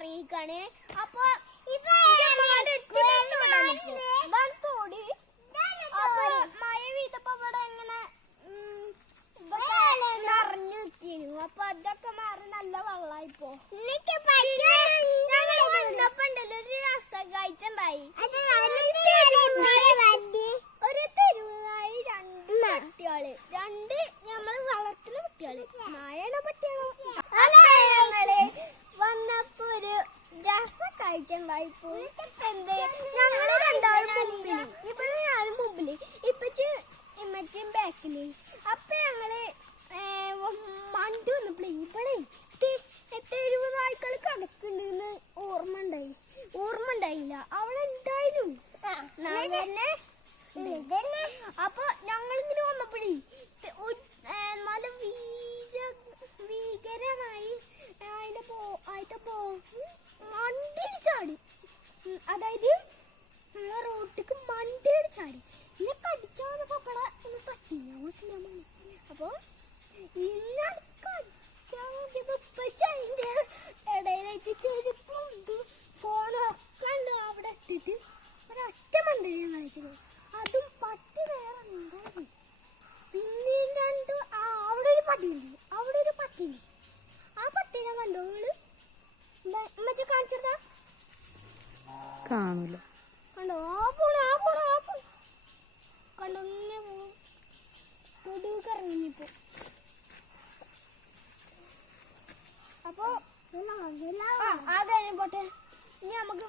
അറിയിക്കാണ്. അപ്പൊ മഴ പെയ്തപ്പോ ഇവിടെ എങ്ങനെ നിറഞ്ഞു നിൽക്കുന്നു. അപ്പൊ അതൊക്കെ മാറി നല്ല വെള്ളമായിപ്പോ വന്നപ്പോ ഉണ്ടല്ലോ ഒരു രസകാഴ്ചണ്ടായി. ഒരു തെരുവുനായി രണ്ട് പട്ടികള്, രണ്ട് ഞമ്മള് വളർത്തുന്ന പട്ടികള്, നായണ പട്ടികള് വന്നപ്പോ ഒരു രസക്കാഴ്ച ഉണ്ടായിപ്പോ. എന്ത് ഞങ്ങള് രണ്ടാളും മുമ്പില്, ഇപ്പൊ ഞാനും മുമ്പില്, ഇമ്മച്ചിയും ബാക്കില്. അപ്പൊ ഞങ്ങള് മണ്ടി വന്നപ്പോഴേ ഇവിടെ തെരുവ് നായ്ക്കള് കിടക്കുന്നുണ്ടെന്ന് ഓർമ്മ ഉണ്ടായില്ല. അവിടെ ഉണ്ടായിരുന്നു. അപ്പൊ ഞങ്ങളിങ്ങനെ വന്നപ്പോഴേ നല്ല ഭീകരമായി അതിന്റെ ബോസ് മണ്ടിയിൽ ചാടി. അതായത് നമ്മളെ റോട്ടിക്ക് മണ്ടിയിൽ ചാടി. എന്നെ കടിച്ചാ പപ്പട ഒന്ന് തട്ടില്ല മുസ്ലിമാണ്. അപ്പൊ ഇന്നെ കടിച്ചാ നോക്കിയപ്പോ അതിന്റെ ഇടയിലേക്ക് ചെരുപ്പും ഫോണൊക്കെ ഉണ്ട് അവിടെ ഇട്ടിട്ട് ഒരൊറ്റ മണ്ടടി ഞാൻ കളിക്കുന്നത്. അതും പട്ടി വേറെ ഉണ്ടായി. പിന്നെ രണ്ട് അവിടെ ഒരു പട്ടിയുണ്ട്, ആ പട്ടീനെ കണ്ടോ നിങ്ങള്? ഉമ്മച്ചി കാണിച്ചെടുത്താ കാണൂല. കണ്ടോ? കണ്ടോ തൊടുക്കറങ്ങിപ്പോ. അപ്പൊ അതെ പോട്ടെ. ഇനി നമുക്ക്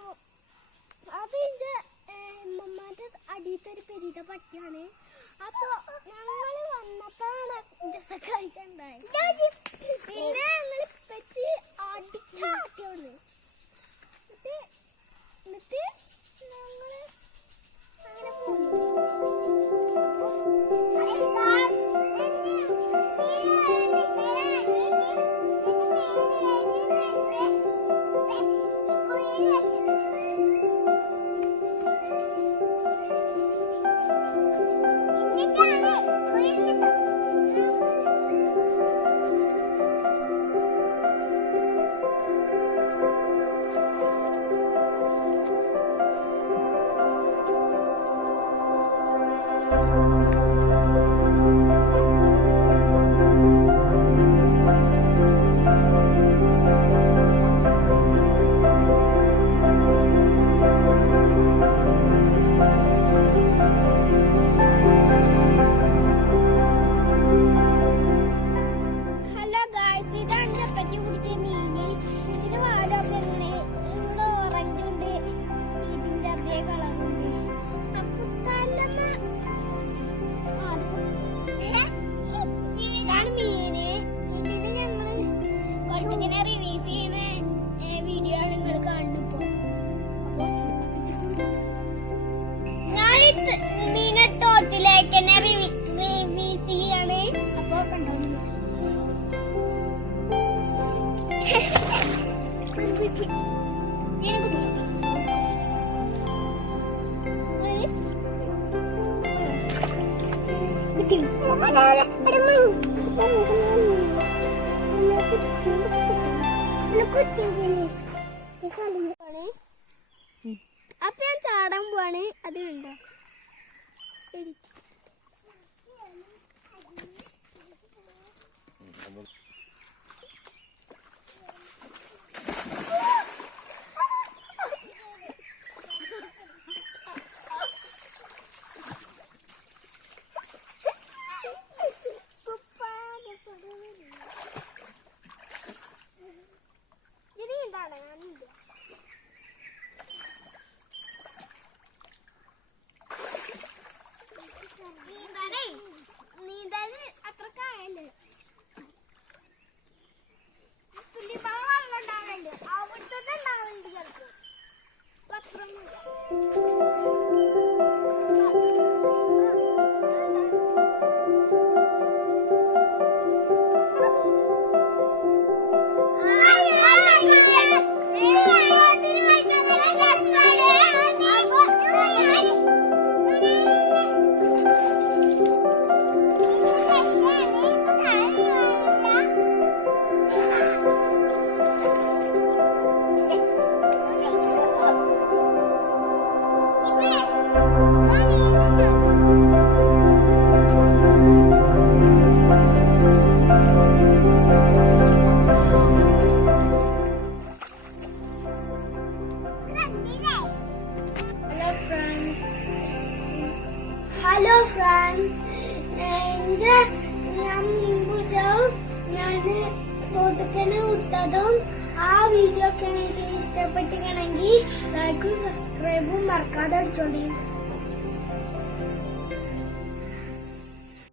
അത് എന്റെ ഉമ്മമാന്റെ അടിയത്തെ ഒരു പെരീത പട്ടിയാണ്. അപ്പൊ ഞങ്ങള് വന്നപ്പോഴാണ് രസക്കാഴ്ചണ്ടായി. പിന്നെ ഞങ്ങള് പറ്റി അടിച്ചാട്ടിയോള്. എന്നിട്ട് ഞങ്ങള് അങ്ങനെ പോയി. അപ്പൊ ഞാൻ ചാടാൻ പോവാണ്. അതിലുണ്ടോ നീന്താന് അത്ര കായല്ലേ. ഹലോ ഫ്രണ്ട്സ്, ഞാൻ മീൻ പിടിച്ചതും ഞാൻ തോട്ടക്കനെ വിട്ടതും ആ വീഡിയോ ഒക്കെ എനിക്ക് ഇഷ്ടപ്പെട്ടിട്ടുണ്ടെങ്കിൽ ലൈക്കും സബ്സ്ക്രൈബും മറക്കാതെ അടിച്ചോളി.